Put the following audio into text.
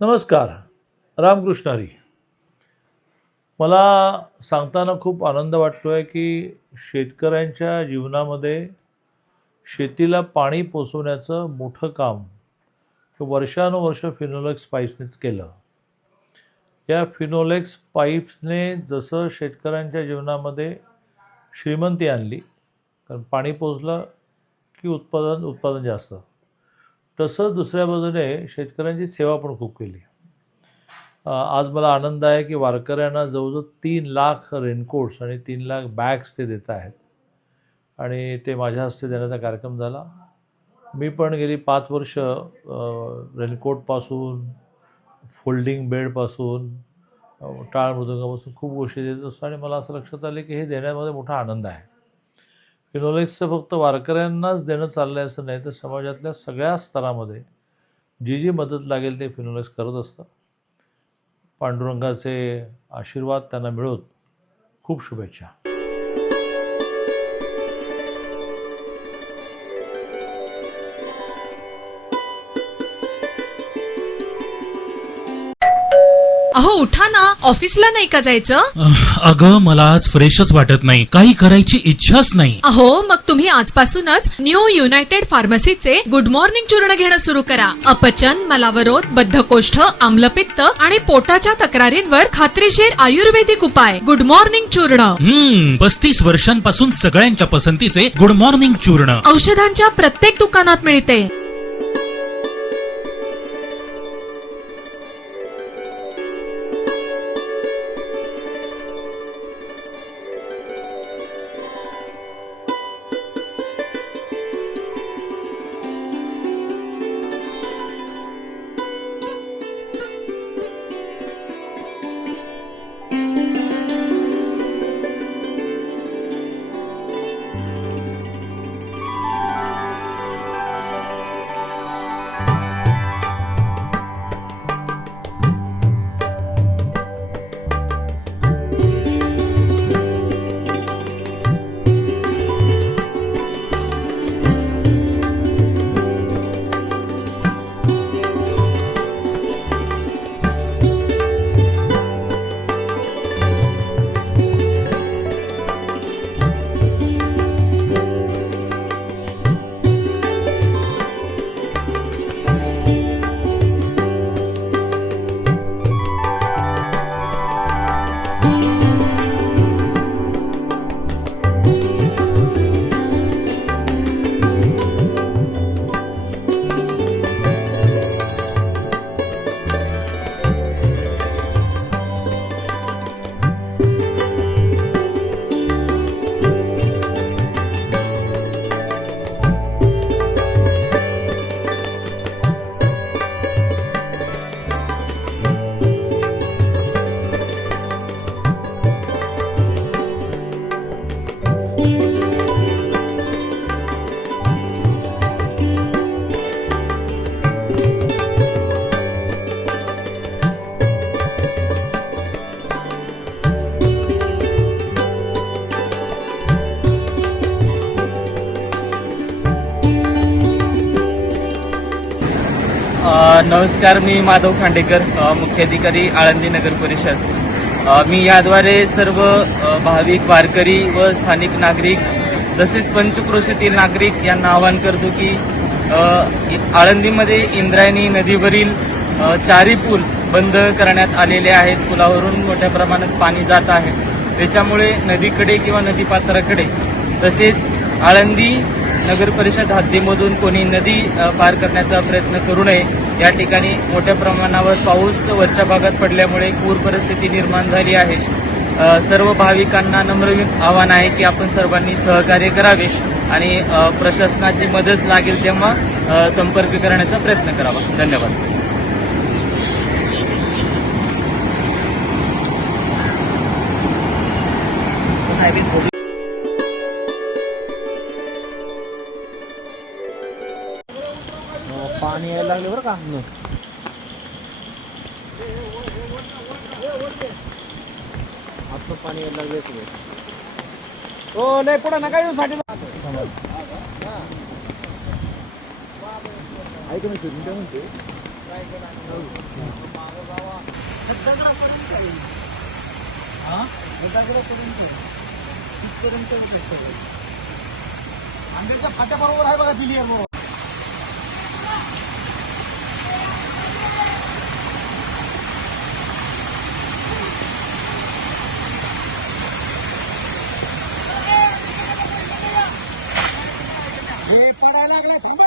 नमस्कार. रामकृष्ण हरी. मला सांगताना खूप आनंद वाटतो आहे की शेतकऱ्यांच्या जीवनामध्ये शेतीला पाणी पोचवण्याचं मोठं काम हे वर्षानुवर्ष फिनोलेक्स पाईप्सनेच केलं. या फिनोलेक्स पाईप्सने जसं शेतकऱ्यांच्या जीवनामध्ये श्रीमंती आणली, कारण पाणी पोचलं की उत्पादन जास्त, तसं दुसऱ्या बाजूने शेतकऱ्यांची सेवा पण खूप केली. आज मला आनंद आहे की वारकऱ्यांना जवळजवळ 3 लाख रेनकोट्स आणि 3 लाख बॅग्स ते देत आहेत आणि ते माझ्या हस्ते देण्याचा कार्यक्रम झाला. मी पण गेली 5 वर्ष रेनकोटपासून, फोल्डिंग बेडपासून, टाळ मृदंगापासून खूप गोष्टी देत असतो आणि मला असं लक्षात आलं की हे देण्यामध्ये मोठा आनंद आहे. फिनोलेक्सचं फक्त वारकऱ्यांनाच देणं चाललं आहे असं नाही, तर समाजातल्या सगळ्या स्तरामध्ये जी मदत लागेल ते फिनोलेक्स करत असतं. पांडुरंगाचे आशीर्वाद त्यांना मिळोत. खूप शुभेच्छा. अहो उठा ना, ऑफिसला नाही का जायचं? अगं मला आज फ्रेशच वाटत नाही, काही करायची इच्छाच नाही. अहो मग तुम्ही आजपासूनच न्यू युनायटेड फार्मसीचे गुड मॉर्निंग चूर्ण घेणं सुरू करा. अपचन, मलावरोध, बद्धकोष्ठ, आम्लपित्त आणि पोटाच्या तक्रारींवर खात्रीशीर आयुर्वेदिक उपाय. गुड मॉर्निंग चूर्ण. 35 वर्षांपासून सगळ्यांच्या पसंतीचे गुड मॉर्निंग चूर्ण औषधांच्या प्रत्येक दुकानात मिळते. नमस्कार, मी माधव खांडेकर, मुख्याधिकारी आळंदी नगर परिषद. मी याद्वारे सर्व भाविक वारकरी व स्थानिक नागरिक तसेच पंचक्रोशीतील नागरिक यांना आवाहन करतो की आळंदीमध्ये इंद्रायणी नदीवरील 4 पूल बंद करण्यात आलेले आहेत. पुलावरून मोठ्या प्रमाणात पाणी जात आहे. त्याच्यामुळे नदीकडे किंवा नदीपात्राकडे तसेच आळंदी नगर परिषद हद्दीमधून कोणी नदी पार करण्याचा प्रयत्न करू नये. या ठिकाणी मोठ्या प्रमाणावर पाऊस वरच्या भागात पडल्यामुळे पूर परिस्थिती निर्माण झाली आहे. सर्व भाविकांना नम्र आवाहन आहे की आपण सर्वांनी सहकार्य करावे आणि प्रशासनाची मदत लागेल तेव्हा संपर्क करण्याचा प्रयत्न करावा. धन्यवाद. पाणी यायला लागले बरं का. आतलं पाणी यायला लागले. हो लय पुढं नका येऊ साठी. ऐक मी सुरू म्हणते आंब्याच्या फाट्याबरोबर आहे बघा दिली आहे बरोबर. हे पडायला काय थांबा.